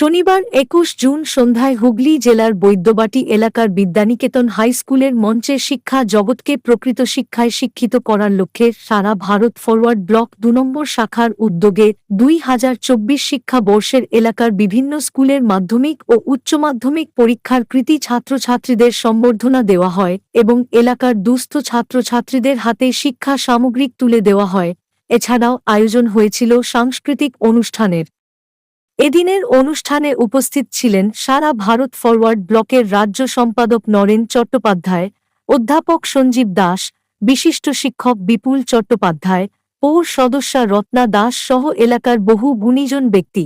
শনিবার একুশ জুন সন্ধ্যায় হুগলি জেলার বৈদ্যবাটি এলাকার বিদ্যানিকেতন হাইস্কুলের মঞ্চে শিক্ষা জগৎকে প্রকৃত শিক্ষায় শিক্ষিত করার লক্ষ্যে সারা ভারত ফরওয়ার্ড ব্লক দু নম্বর শাখার উদ্যোগে দুই হাজার চব্বিশ শিক্ষাবর্ষের এলাকার বিভিন্ন স্কুলের মাধ্যমিক ও উচ্চ মাধ্যমিক পরীক্ষার কৃতি ছাত্রছাত্রীদের সম্বর্ধনা দেওয়া হয় এবং এলাকার দুস্থ ছাত্রছাত্রীদের হাতে শিক্ষা সামগ্রিক তুলে দেওয়া হয়। এছাড়াও আয়োজন হয়েছিল সাংস্কৃতিক অনুষ্ঠানের। এদিনের অনুষ্ঠানে উপস্থিত ছিলেন সারা ভারত ফরওয়ার্ড ব্লকের রাজ্য সম্পাদক নরেন চট্টোপাধ্যায়, অধ্যাপক সঞ্জীব দাস, বিশিষ্ট শিক্ষক বিপুল চট্টোপাধ্যায়, পৌর সদস্যা রত্না দাস সহ এলাকার বহু গুণীজন ব্যক্তি।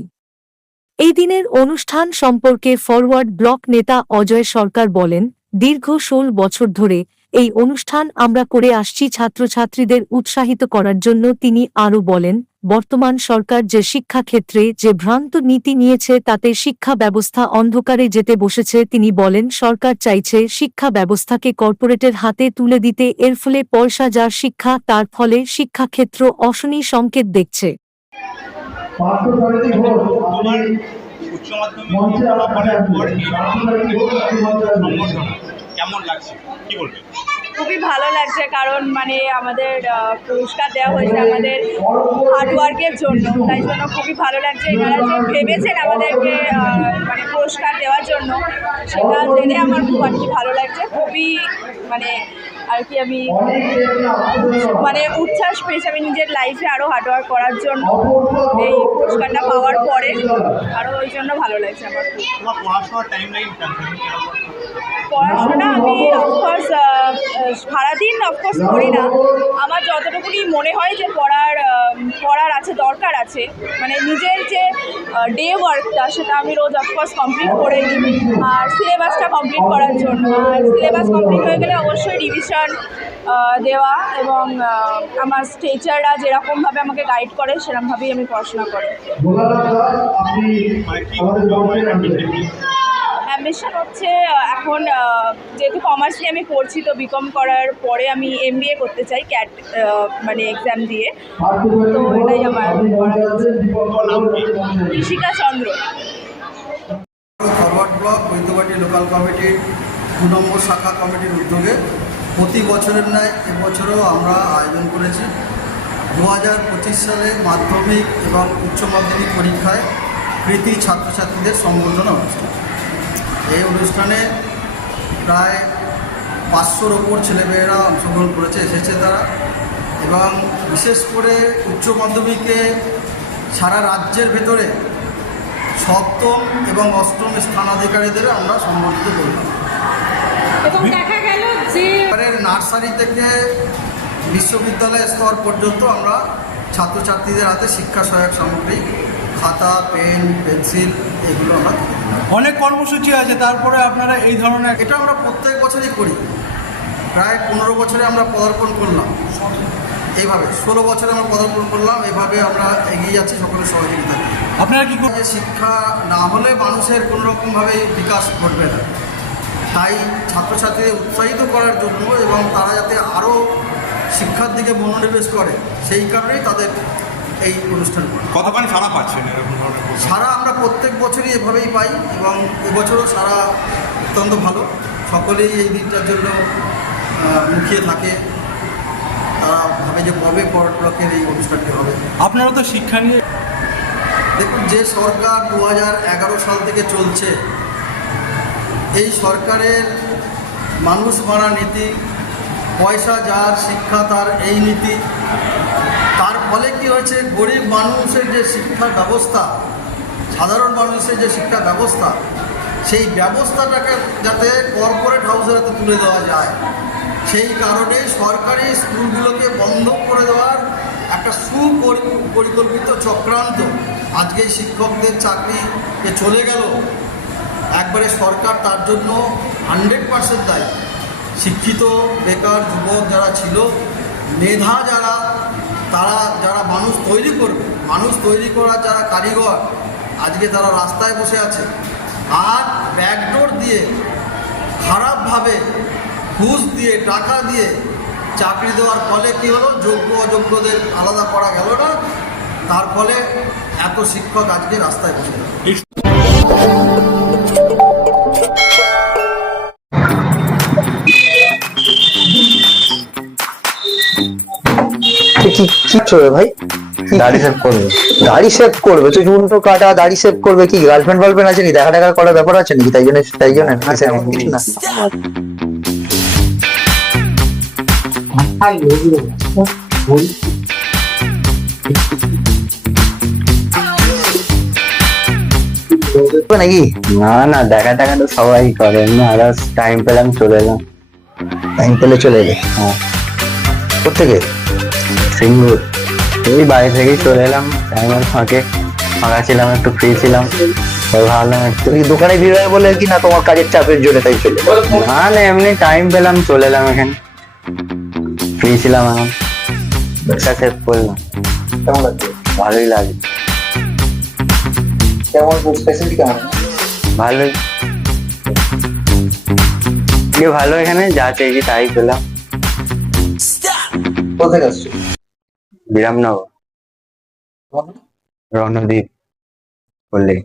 এই দিনের অনুষ্ঠান সম্পর্কে ফরওয়ার্ড ব্লক নেতা অজয় সরকার বলেন, দীর্ঘ ষোল বছর ধরে এই অনুষ্ঠান আমরা করে আসছি ছাত্রছাত্রীদের উৎসাহিত করার জন্য তিনি আরও বলেন বর্তমান সরকার যে শিক্ষাক্ষেত্রে যে ভ্রান্ত নীতি নিয়েছে তাতে শিক্ষা ব্যবস্থা অন্ধকারে যেতে বসেছে তিনি বলেন সরকার চাইছে শিক্ষা ব্যবস্থাকে কর্পোরেটের হাতে তুলে দিতে এর ফলে পয়সা যার শিক্ষা তার ফলে শিক্ষাক্ষেত্র অশনি সংকেত দেখছে। উচ্চ মাধ্যমিক পর কেমন লাগছে? কি বলবেন? খুবই ভালো লাগছে কারণ মানে আমাদের পুরস্কার দেওয়া হয়েছে আমাদের হার্ডওয়ার্কের জন্য। তাই জন্য খুবই ভালো লাগছে এনারা যে ভেবেছেন আমাদেরকে মানে পুরস্কার দেওয়ার জন্য। সেটা জেনে আমার খুব আর কি ভালো লাগছে। খুবই মানে আর কি আমি মানে উচ্ছ্বাস পেয়েছি আমি নিজের লাইফে আরও হার্ডওয়ার্ক করার জন্য। এই পুরস্কারটা পাওয়ার পরে। আরও ওই জন্য ভালো লাগছে আমার। পড়াশোনার টাইম পড়াশোনা আমি অফকোর্স সারাদিন অফকোর্স করি না। আমার যতটুকুনি মনে হয় যে পড়ার পড়ার আছে, দরকার আছে মানে নিজের যে ডে ওয়ার্কটা সেটা আমি রোজ অফকোর্স কমপ্লিট করে নিই। আর সিলেবাসটা কমপ্লিট করার জন্য। আর সিলেবাস কমপ্লিট হয়ে গেলে অবশ্যই রিভিশন দেওয়া এবং আমার টিচাররা যেরকমভাবে আমাকে গাইড করে, সেরকমভাবেই আমি পড়াশোনা করি। অ্যাম্বিশন হচ্ছে এখন যেহেতু কমার্স নিয়ে আমি পড়ছি, তো বিকম করার পরে আমি এম করতে চাই ক্যাট মানে এক্সাম দিয়ে। তো এটাই আমার। ঋষিকা চন্দ্র ফরওয়ার্ড লোকাল কমিটির দু নম্বর শাখা কমিটির উদ্যোগে প্রতি বছরের ন্যায় এবছরও আমরা আয়োজন করেছি। দু হাজার পঁচিশ সালে মাধ্যমিক এবং উচ্চ মাধ্যমিক পরীক্ষায় কৃতি ছাত্রছাত্রীদের সম্বর্ধনা অনুষ্ঠান এই অনুষ্ঠানে প্রায় পাঁচশোর ওপর ছেলেমেয়েরা অংশগ্রহণ করেছে এসেছে তারা এবং বিশেষ করে উচ্চ মাধ্যমিকে সারা রাজ্যের ভেতরে সপ্তম এবং অষ্টম স্থানাধিকারীদের আমরা সম্মানিত করলাম এবং দেখা গেল যে এবারের নার্সারি থেকে বিশ্ববিদ্যালয় স্তর পর্যন্ত আমরা ছাত্রছাত্রীদের হাতে শিক্ষা সহায়ক সামগ্রী খাতা পেন পেন্সিল এগুলো আমরা। অনেক কর্মসূচি আছে তারপরে আপনারা এই ধরনের এটা আমরা প্রত্যেক বছরই করি। প্রায় পনেরো বছরে আমরা পদার্পণ করলাম। এইভাবে ষোলো বছরে আমরা পদার্পণ করলাম এভাবে আমরা এগিয়ে যাচ্ছি সকলের সহযোগিতা। আপনারা কি করবেন শিক্ষা না হলে মানুষের কোনো রকমভাবে বিকাশ ঘটবে না। তাই ছাত্রছাত্রীদের উৎসাহিত করার জন্য এবং তারা যাতে আরও শিক্ষার দিকে মনোনিবেশ করে সেই কারণেই তাদের এই অনুষ্ঠান করা। কতখানি সারা পাচ্ছেন এরকম সারা আমরা প্রত্যেক বছরই এভাবেই পাই এবং এবছরও সারা অত্যন্ত ভালো। সকলেই এই দিনটার জন্য মুখিয়ে থাকে। তারা ভাবে যে কবে পর ব্লকের এই অনুষ্ঠানটি হবে। আপনারা তো শিক্ষা নিয়ে দেখুন যে সরকার দু এগারো সাল থেকে চলছে এই সরকারের মানুষ মারা নীতি পয়সা, যার শিক্ষা, তার এই নীতি। তার ফলে কি হয়েছে? গরিব মানুষের যে শিক্ষা ব্যবস্থা, সাধারণ মানুষের যে শিক্ষা ব্যবস্থা, সেই ব্যবস্থাটাকে যাতে কর্পোরেট হাউসের হাতে তুলে দেওয়া যায়। সেই কারণে সরকারি স্কুলগুলোকে বন্ধ করে দেওয়ার একটা সুপরিকল্পিত চক্রান্ত আজকে শিক্ষকদের চাকরিকে চলে গেল। একবারে সরকার তার জন্য হান্ড্রেড পার্সেন্ট দায়ী। শিক্ষিত, বেকার যুবক যারা ছিল, মেধা যারা, তারা যারা মানুষ তৈরি করবে, মানুষ তৈরি করার যারা কারিগর, আজকে তারা রাস্তায় বসে আছে। আর ব্যাকডোর দিয়ে খারাপভাবে ঘুষ দিয়ে, টাকা দিয়ে চাকরি দেওয়ার ফলে কী হলো? যোগ্য, অযোগ্যদের আলাদা করা গেল না। তার ফলে এত শিক্ষক আজকে রাস্তায় বসে কি কি কি চলবে ভাই? দাড়ি সেভ করবে। দাড়ি সেভ করবে? তো চুল তো কাটা দাড়ি সেভ করবে কি? গার্লফ্রেন্ড ফার্লফ্রেন্ড আছে নাকি দেখা দেখা করার ব্যাপার আছে নাকি? তাই জন্য তাই জন্য? না, না। নাকি? না না দেখা টাকা তো সবাই করে। আদার্স টাইম পেলাম চলে এলাম। টাইম পেলে চলে এলে হ্যাঁ। কোথেকে সিঙ্গুর। এই বাড়ি থেকেই চলে এলাম। টাইমের ফাঁকে। ফাঁকা ছিলাম একটু ফ্রি ছিলাম। ভাবলাম একটু দোকানে ভিড় হয় বলে কি না তোমার কাজের চাপের জন্য তাই চলে? না না এমনি টাইম পেলাম চলে এলাম এখানে। ফ্রি ছিলাম এখন। একটা সেভ করলাম। কেমন লাগছে? ভালোই লাগে কেমন স্পেশালিটি কেমন? ভালোই। ভালো এখানে যা চেয়েছি তাই পেলাম। কোথায় আসছো বিরামনগর রণদ্বীপ বললে